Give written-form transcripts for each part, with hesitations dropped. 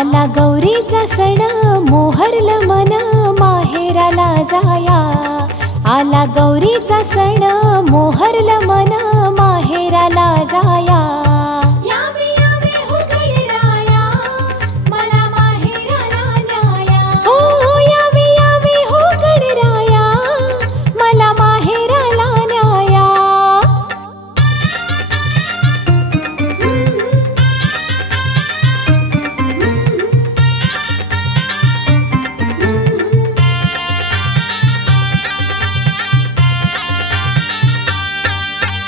आला गौरीचा सण मोहरलं मन माहेराला जाया। आला गौरीचा सण मोहरलं मन माहेराला जाया। यावे यावे हो गणराया मला माहेराला न्याया। हो यावे यावे हो गणराया मला माहेराला न्याया।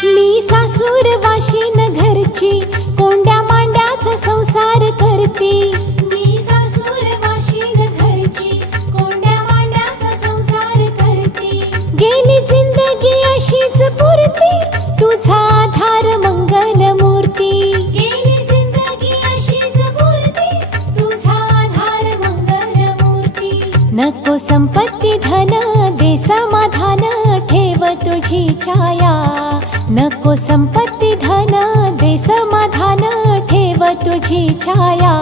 मी सासूर वाशीन घरची कोंड्या मांड्याचा संसार करती। मी सासूर वाशीन घरची कोंड्या मांड्याचा संसार करती। गेली जिंदगी अशीच पुरती तुझा आधार मंगल मूर्ती। गेली जिंदगी अशीच पुरती तुझा आधार मंगल मूर्ती। नको संपत्ती धन दे समाधान ठेव तुझी छाया। नको संपत्ती धन दे समाधान ठेव तुझी छाया।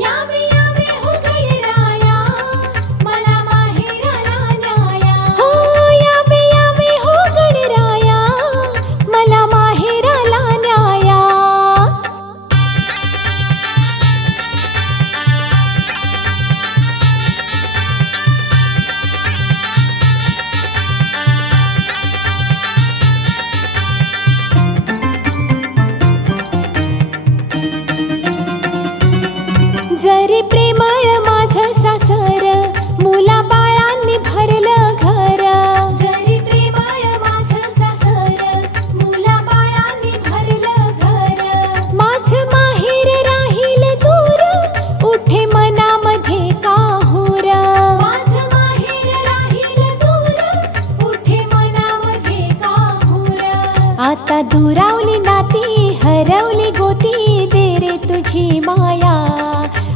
यावे यावे हो गणराया मला माहेराला न्याया। हो यावे यावे हो गणराया मला माहेराला न्याया। जरी प्रेमळ माझं सासर मुला बाळांनी भरलं घर। जरी प्रेमळ माझं सासर मुला बाळांनी भरलं घर। माझं माहेर राहील दूर उठे मनामध्ये काहूर। माझं माहेर राहील दूर उठे मनामध्ये काहूर। आता दुरावली नाती हरवली गोती दे रे तुझी माया।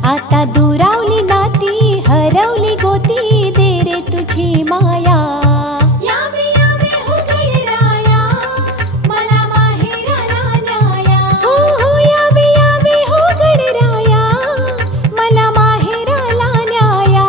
आता दुरावली नाती हरवली गोती दे रे तुझी माया। यावे यावे हो गणराया मला माहेराला न्याया। हो हो यावे यावे हो गणराया मला माहेराला न्याया।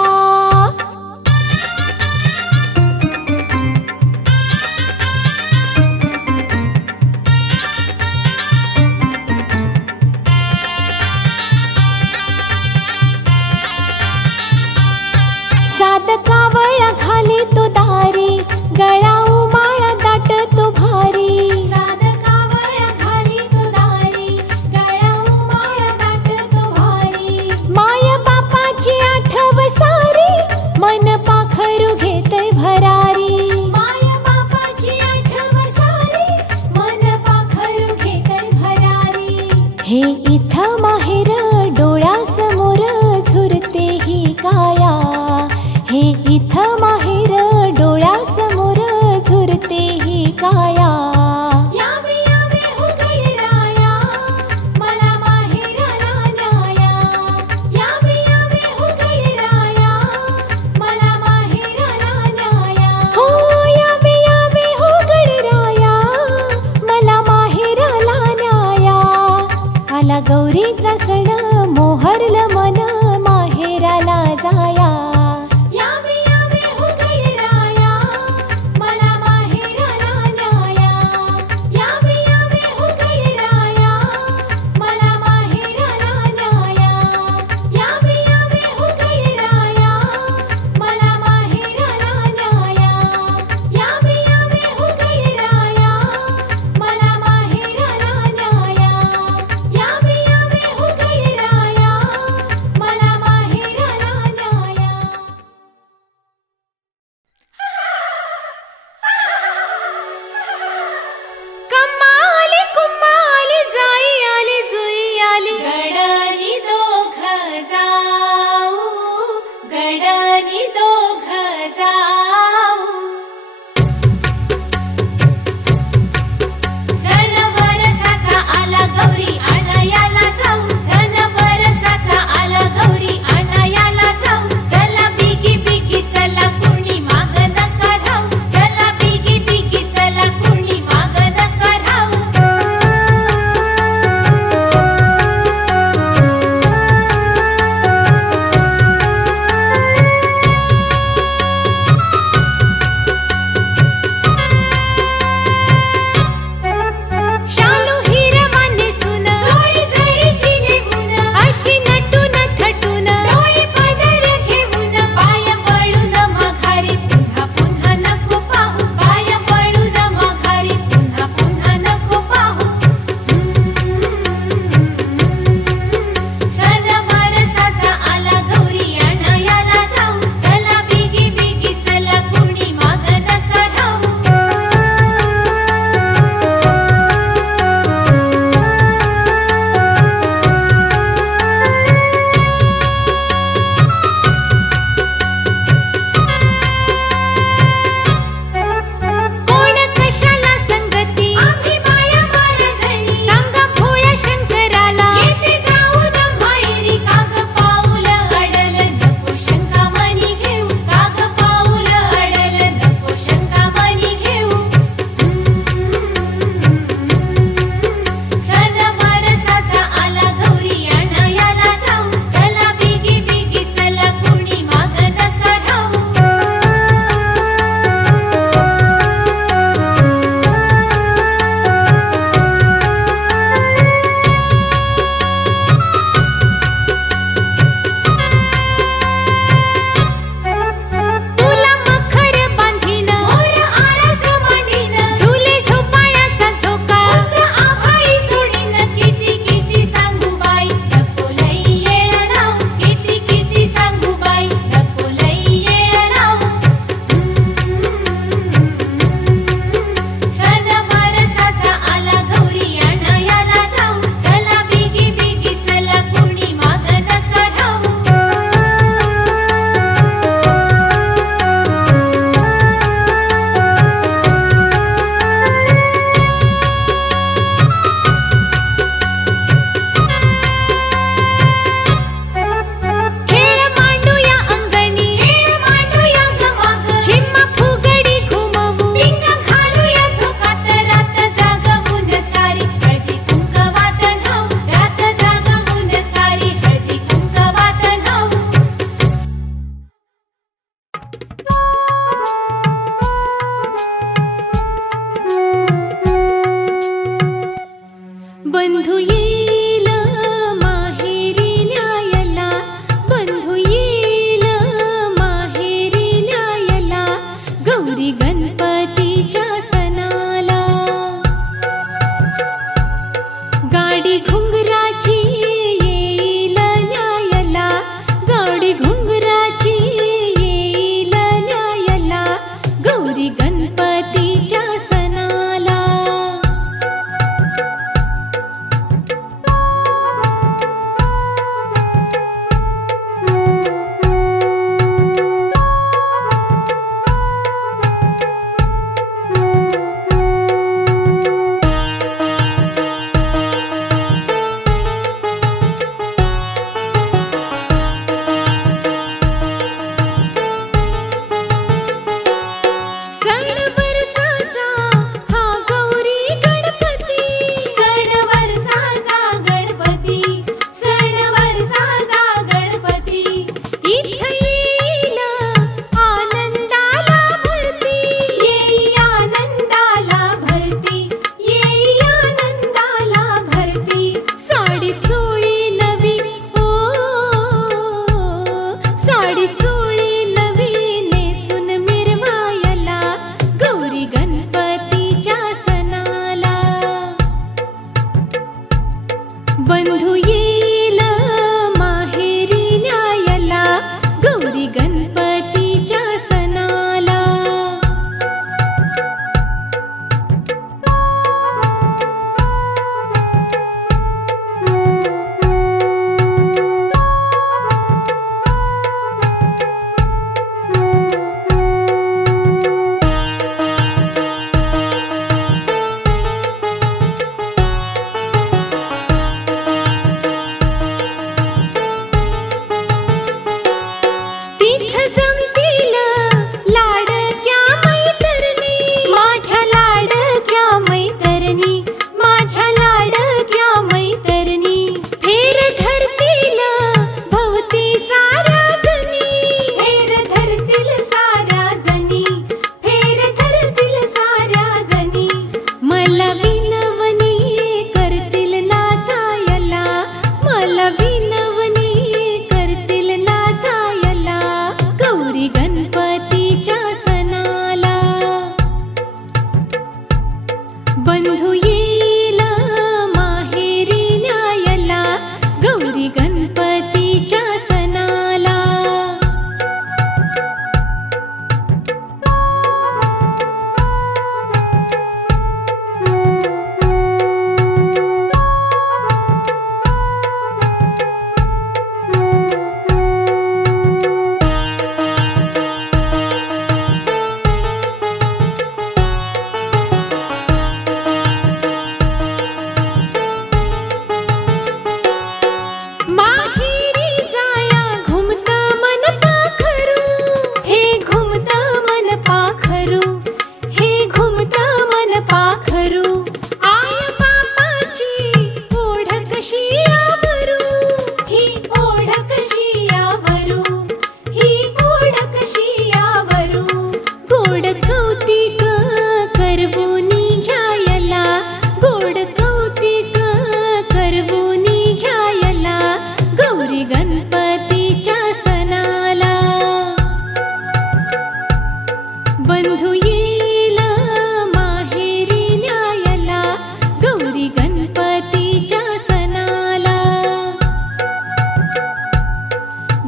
सात कावळा घाली तो दारी गळा उमाळा दाट तो भारी। साध कावळा घाली तो दारी गळा उमाळ दाट तो भारी। माय बापाची आठव सारी मन पाखरू घेतय भरारी। माय बापाची आठव सारी मन पाखरू घेतय भरारी। हे इथं माहेर डोळ्यासमोर झुरते ही काया। हे इथं माहेर डोळ्यासमोर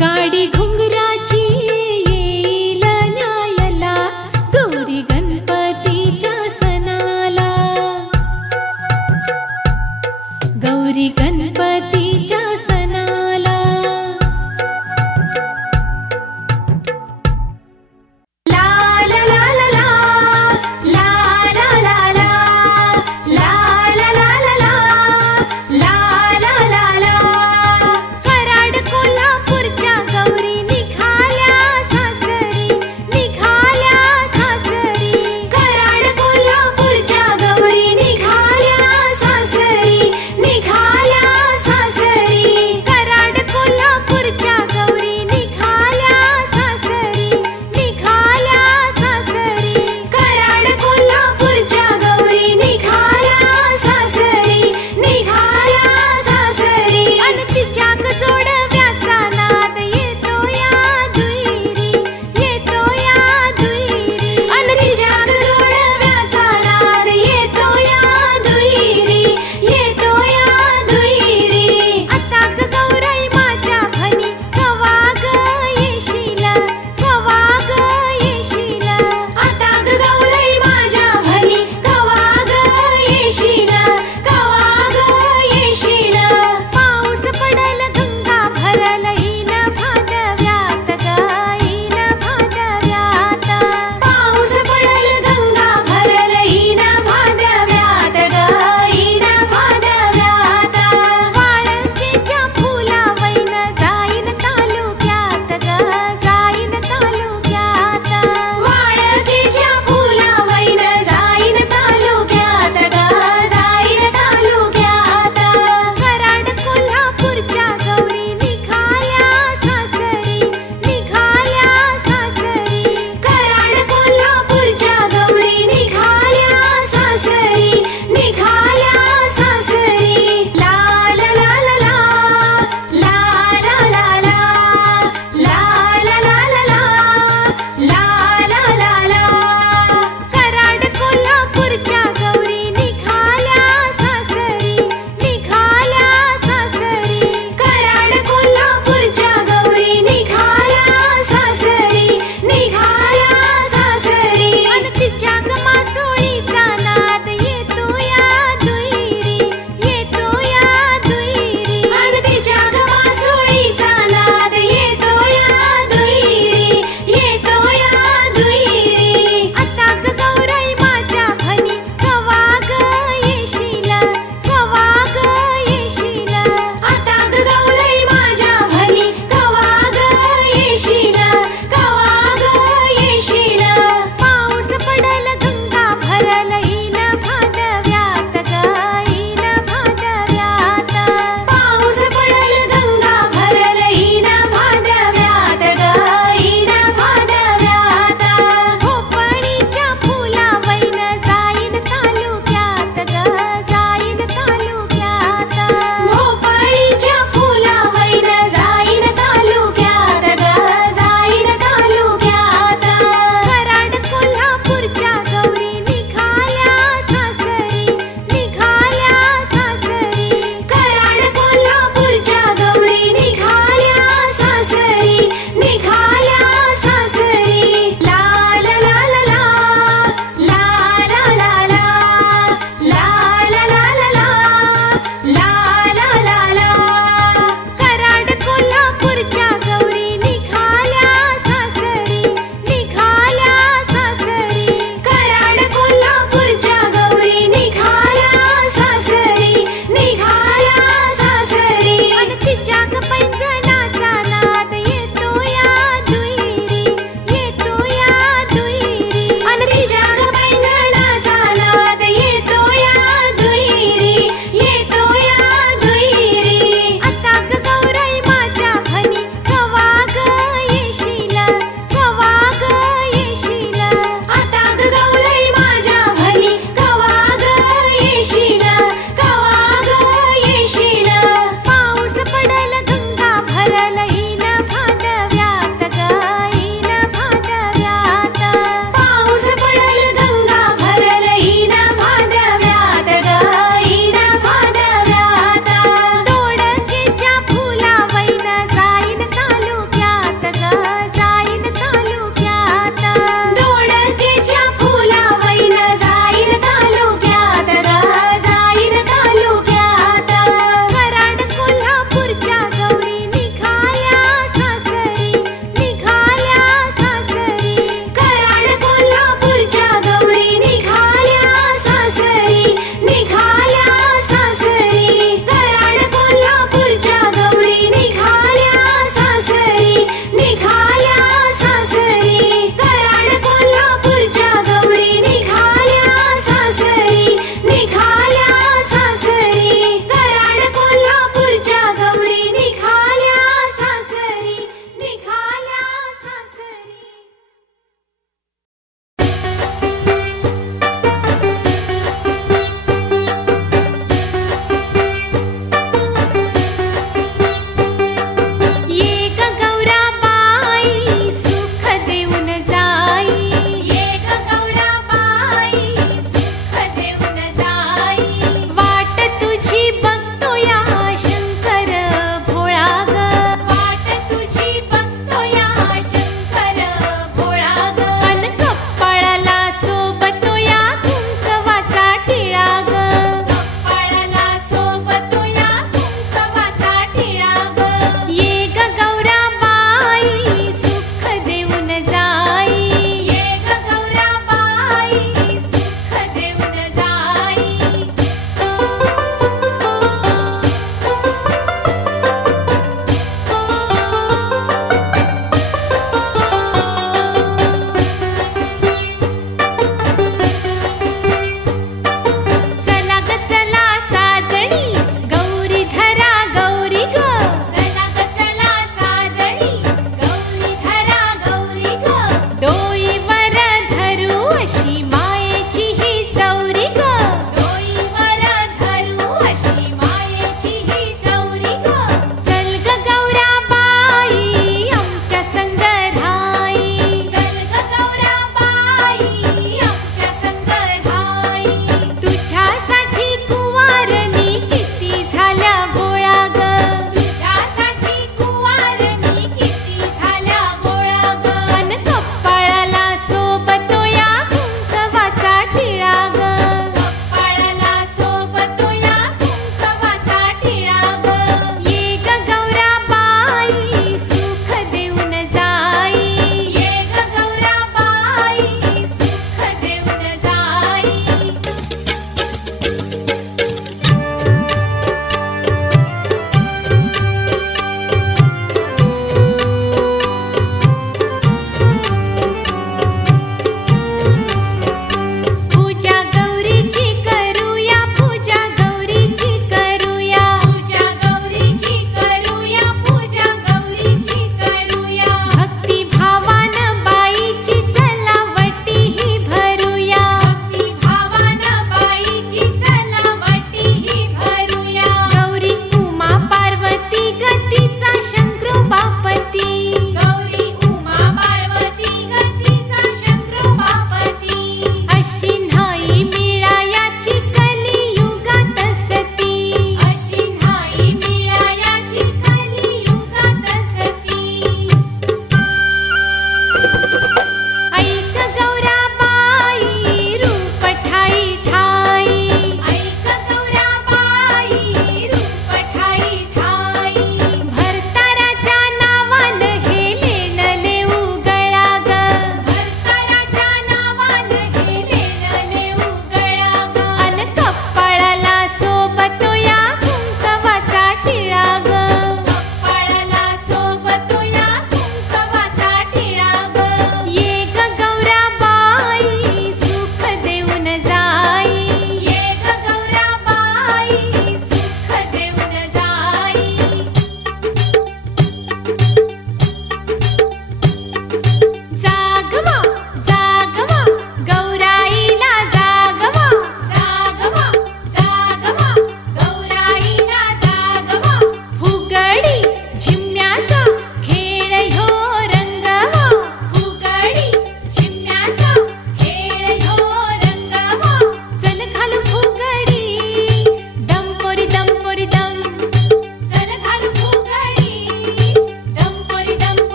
गाडी घुंगराची येईल न्यायला गौरी गणपतीच्या सणाला गौरी गणपतीच्या सणाला ला ला ला ला ला ला ला ला ला ला ला ला ला ला ला ला ला कराड कोल्हापूरच्या गौरी निघा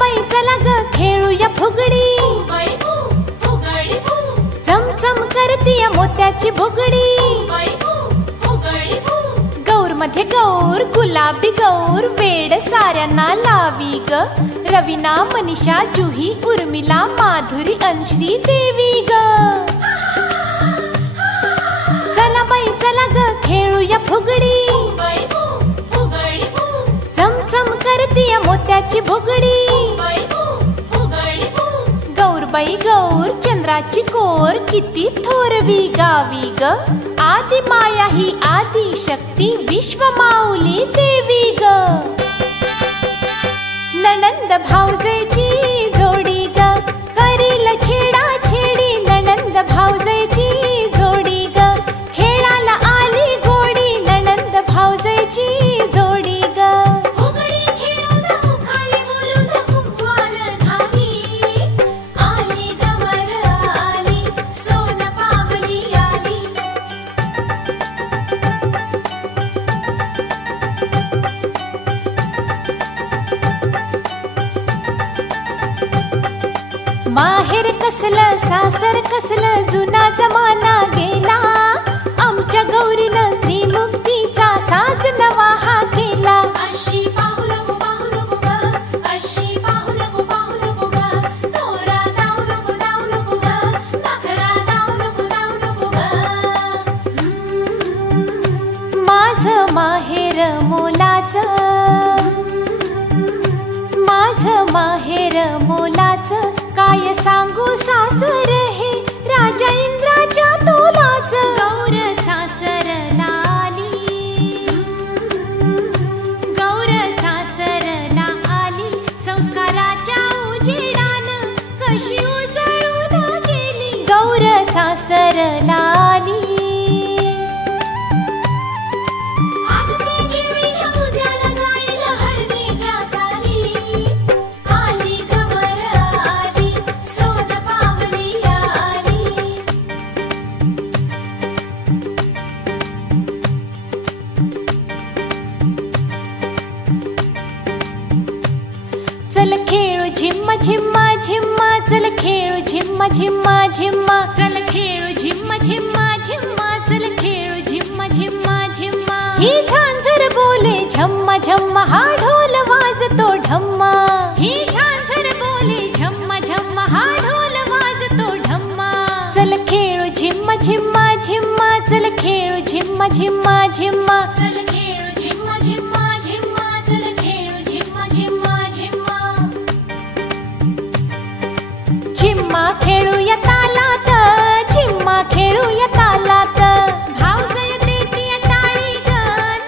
बाई चला ग खेळूया फुगडी, बाई भू फुगडी भू, चमचम करतीय मोत्याची भुगडी, बाई भू फुगडी भू, गौर मध्ये गौर गुलाबी गौर वेड साऱ्यांना लावी ग, रवीना मनीषा जुही उर्मिला माधुरी अंश्री देवी ग. चला बाई चला ग खेळूया फुगडी, बाई भू फुगडी भू, चमचम करतीय मोत्याची भुगडी, बाई भू फुगडी भू, गौरबाई गौर चंद्राची कोर किती थोरवी गावी ग, आदि माया ही आदि शक्ती विश्व माऊली देवी ग. नणंद भावजेची जोडी ग करील छेडा छेडी, नणंद भावजेची जोडी ग खेळाला आली गोडी, नणंद भावजेची जोडी ग. फुगडी खेळून उखाळी बोलून कुंकवाल धावी, आली गवर आली सोन पावली आली. माहेर कसलं सासर कसलं जुना जमाना गेला, आमच्या गौरीनं स्त्रीमुक्तीचा साज नवा हा केला. अशी पाहू नको ग, अशी पाहू नको ग, तोरा दाव नको ग, नखरा दाव नको ग. माझं माहेर मोलाचं, माझं माहेर मोलाचं, काय सांगू सासर हे राजा इंद्राच्या तोलाचं. गौर सासर लाली, गौर सासरला आली, संस्काराच्या उजेडानं कशी उजळून गेली, गौर सासरला आली. आज ती जेवील उद्याला जाईल हरणीच्या चाली, आली गवर आली सोन पावली आली. चल खेळू झिम्मा झिम्मा झिम्मा, चल खेळू झिम्मा झिम्मा झिम्मा, चल खेळू झिम्मा झिम्मा झिम्मा, चल खेळू झिम्मा झिम्मा झिम्मा. ही झांजर बोले झम्मा झम्मा, हा ढोल वाजतो ढम्मा, ही झांजर बोले झम्मा झम्मा, हा ढोल वाजतो ढम्मा. चल खेळू झिम्मा झिम्मा झिम्मा, चल खेळू झिम्मा झिम्मा झिम्मा, चल खेळू झिम्मा झिम्मा झिम्मा, चल खेळू झिम्मा झिम्मा झिम्मा. झिम्मा खेळूया तालात, झिम्मा खेळूया तालात, भावजय देतीय टाळी ग,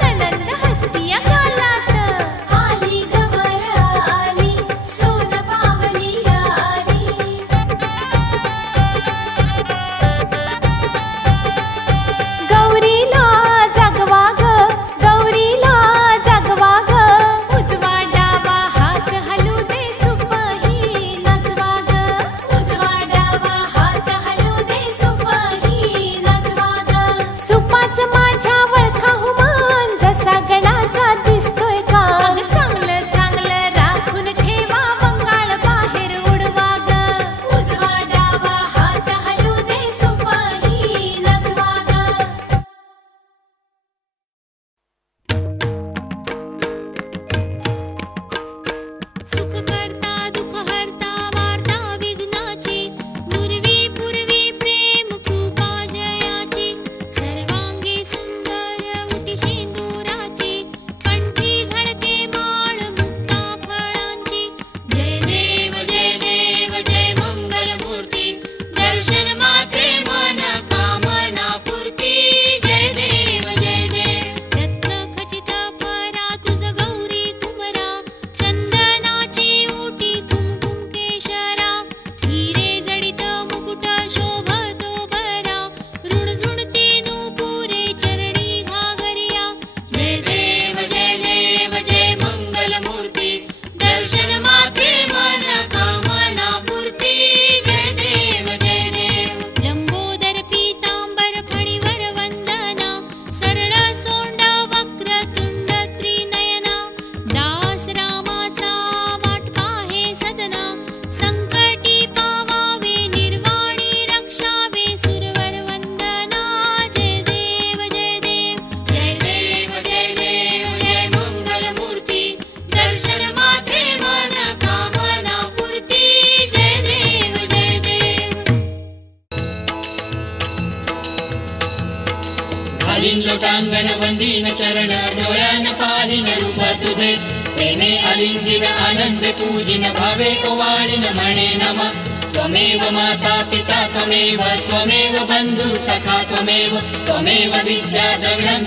नणंद हसतीय गालात. आली गवर आली सोन पावली आली. गौरीला जागवा ग, गौरीला जागवा ग, उजवा डावा हात हलू दे सुपही नचवा ग, उजवा डावा हात हलू दे सुपही तुझे प्रेमे अलिंगिन आनंदे पूजिन भावे ओवाळिन म्हणे नमा त्वमेव माता पिता त्वमेव बंधु सखा त्वमेव विद्या द्रविणं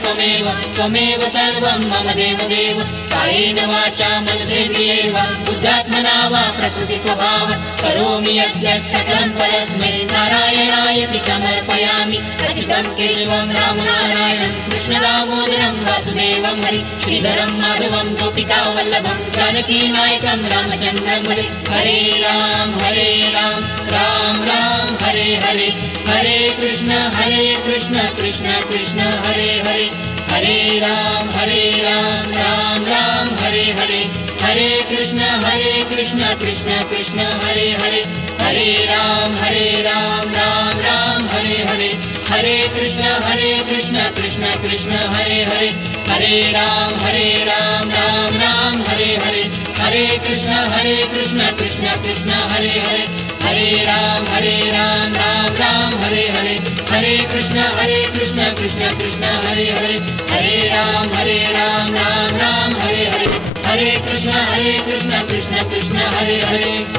त्वमेव सर्वं मम देव कायेन वाचा मनसेन्द्रियैर् वा बुद्ध्यात्मना वा प्रकृति स्वभाव करोमि यद्यत् सकलं परस्मै नारायणायति समर्पयामि रचितं केशवं रामनारायणं कृष्णदामोदरं वासुदेवं हरि श्रीधरं माधवं गोपिका वल्लभं जानकीनायकं रामचन्द्रं हरे राम राम राम हरे हरे हरे कृष्ण कृष्ण कृष्ण हरे हरे हरे राम राम राम हरे हरे हरे कृष्ण कृष्ण कृष्ण हरे हरे हरे राम राम राम हरे हरे हरे कृष्ण कृष्ण कृष्ण हरे हरे हरे राम राम राम हरे हरे हरे कृष्ण कृष्ण कृष्ण हरे हरे हरे राम राम राम हरे हरे हरे कृष्ण कृष्ण कृष्ण हरे हरे हरे राम राम राम हरे हरे हरे कृष्ण कृष्ण कृष्ण हरे हरे